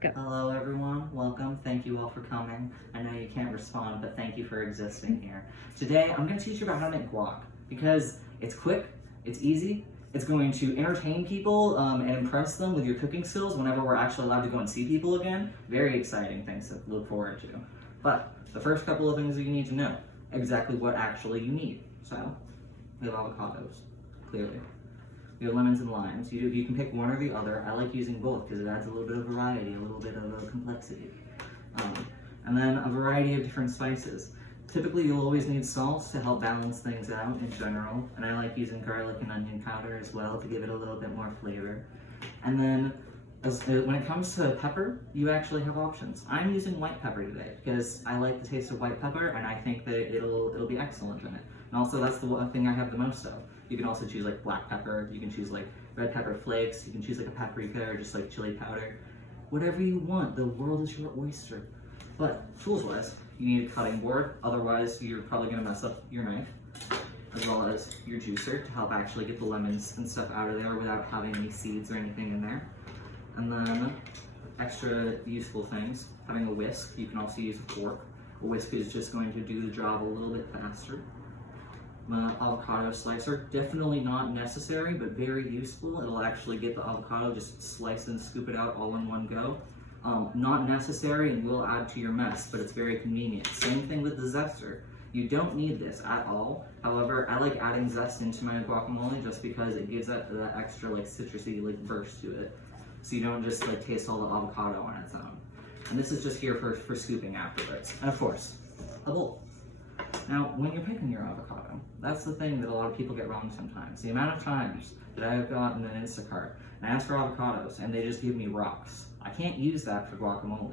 Go. Hello everyone, welcome, thank you all for coming. I know you can't respond, but thank you for existing here. Today I'm going to teach you about how to make guac, because it's quick, it's easy, it's going to entertain people and impress them with your cooking skills whenever we're actually allowed to go and see people again. Very exciting things to look forward to. But the first couple of things that you need to know, exactly what actually you need. So, we have avocados, clearly. We have lemons and limes. You can pick one or the other. I like using both because it adds a little bit of variety, a little bit of complexity. And then a variety of different spices. Typically you'll always need salt to help balance things out in general, and I like using garlic and onion powder as well to give it a little bit more flavor. And then when it comes to pepper, you actually have options. I'm using white pepper today because I like the taste of white pepper and I think that it'll be excellent in it. And also that's the one thing I have the most of. You can also choose like black pepper, you can choose like red pepper flakes, you can choose like a paprika or just like chili powder. Whatever you want, the world is your oyster. But tools-wise, you need a cutting board, otherwise you're probably gonna mess up your knife, as well as your juicer to help actually get the lemons and stuff out of there without having any seeds or anything in there. And then extra useful things, having a whisk. You can also use a fork. A whisk is just going to do the job a little bit faster. Avocado slicer, definitely not necessary, but very useful. It'll actually get the avocado, just slice and scoop it out all in one go. Not necessary and will add to your mess, but it's very convenient. Same thing with the zester. You don't need this at all. However, I like adding zest into my guacamole just because it gives that extra like citrusy like burst to it. So you don't just like taste all the avocado on its own. And this is just here for scooping afterwards. And of course, a bowl. Now, when you're picking your avocado, that's the thing that a lot of people get wrong sometimes. The amount of times that I have gotten an Instacart and I ask for avocados and they just give me rocks. I can't use that for guacamole.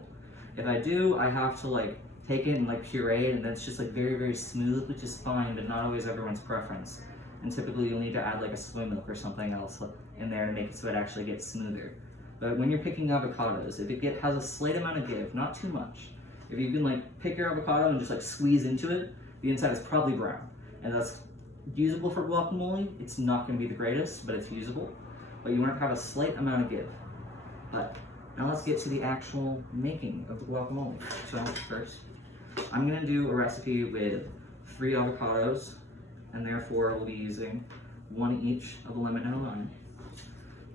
If I do, I have to like take it and like puree it, and then it's just like very, very smooth, which is fine, but not always everyone's preference. And typically you'll need to add like a soy milk or something else in there to make it so it actually gets smoother. But when you're picking avocados, if it has a slight amount of give, not too much, if you can like pick your avocado and just like squeeze into it, the inside is probably brown. And that's usable for guacamole. It's not going to be the greatest, but it's usable. But you want to have a slight amount of give. But now let's get to the actual making of the guacamole. So first, I'm going to do a recipe with 3 avocados, and therefore we'll be using 1 each of a lemon and a lime.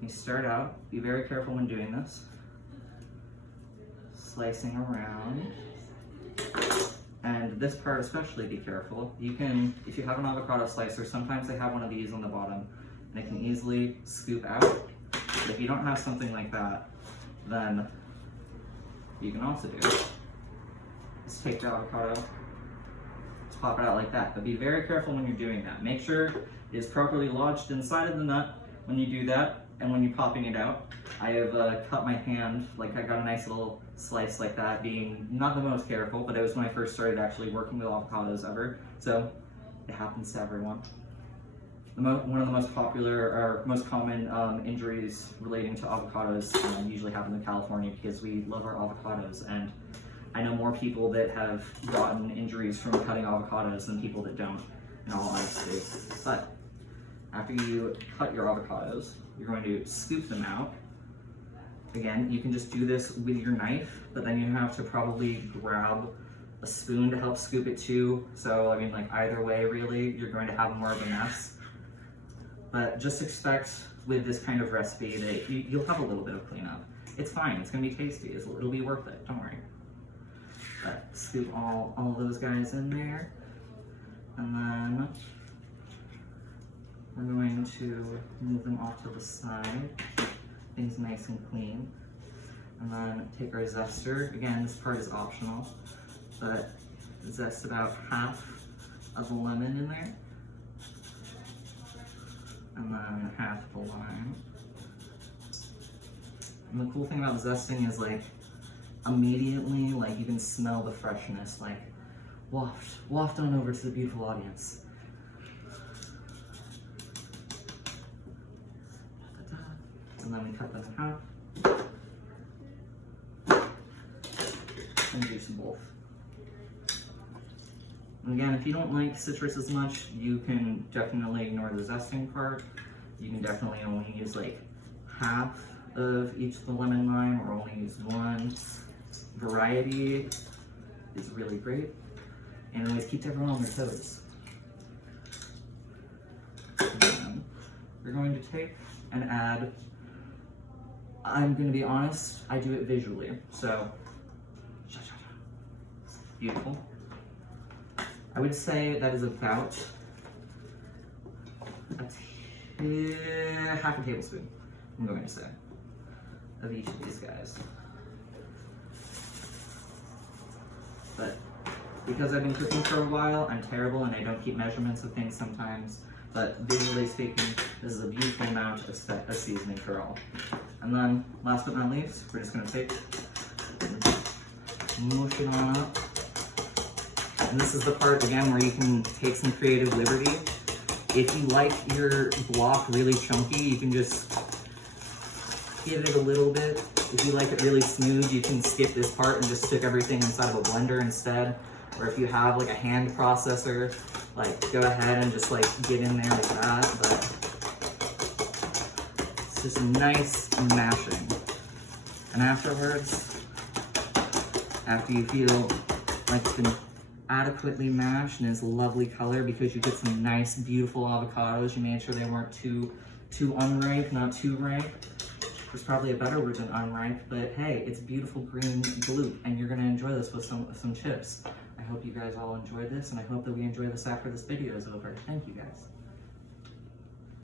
You start out, be very careful when doing this. Slicing around. And this part especially, be careful. You can, if you have an avocado slicer, sometimes they have one of these on the bottom, and it can easily scoop out. But if you don't have something like that, then you can also do is take the avocado, just pop it out like that. But be very careful when you're doing that. Make sure it is properly lodged inside of the nut when you do that, and when you're popping it out. I have cut my hand, like I got a nice little slice like that, being not the most careful, but it was when I first started actually working with avocados ever, so it happens to everyone. One of the most popular or most common injuries relating to avocados usually happen in California because we love our avocados, and I know more people that have gotten injuries from cutting avocados than people that don't, in all honesty. But after you cut your avocados, you're going to scoop them out. Again, you can just do this with your knife, but then you have to probably grab a spoon to help scoop it too. So, I mean, like either way, really, you're going to have more of a mess. But just expect with this kind of recipe that you'll have a little bit of cleanup. It's fine, it's gonna be tasty, it'll be worth it, don't worry. But scoop all of those guys in there. And then we're going to move them off to the side. Things nice and clean. And then take our zester. Again, this part is optional, but zest about half of the lemon in there. And then half the lime. And the cool thing about zesting is like immediately, like you can smell the freshness, like waft on over to the beautiful audience. And then we cut them in half and juice them both. And again, if you don't like citrus as much, you can definitely ignore the zesting part. You can definitely only use like half of each of the lemon lime, or only use one. Variety is really great, and it always keeps everyone on their toes. And we're going to take and add, I'm going to be honest, I do it visually, so beautiful. I would say that is about half a tablespoon, I'm going to say, of each of these guys. But because I've been cooking for a while, I'm terrible and I don't keep measurements of things sometimes. But visually speaking, this is a beautiful amount of seasoning for all. And then, last but not least, we're just going to take and mush it on up. And this is the part, again, where you can take some creative liberty. If you like your guac really chunky, you can just give it a little bit. If you like it really smooth, you can skip this part and just stick everything inside of a blender instead. Or if you have like a hand processor, like go ahead and just like get in there like that. But it's just nice mashing. And afterwards, after you feel like it's been adequately mashed and it's a lovely color because you get some nice, beautiful avocados, you made sure they weren't too unripe, not too ripe. There's probably a better word than unripe, but hey, it's beautiful green gloop, and you're gonna enjoy this with some chips. I hope you guys all enjoyed this, and I hope that we enjoy this after this video is over. Thank you guys.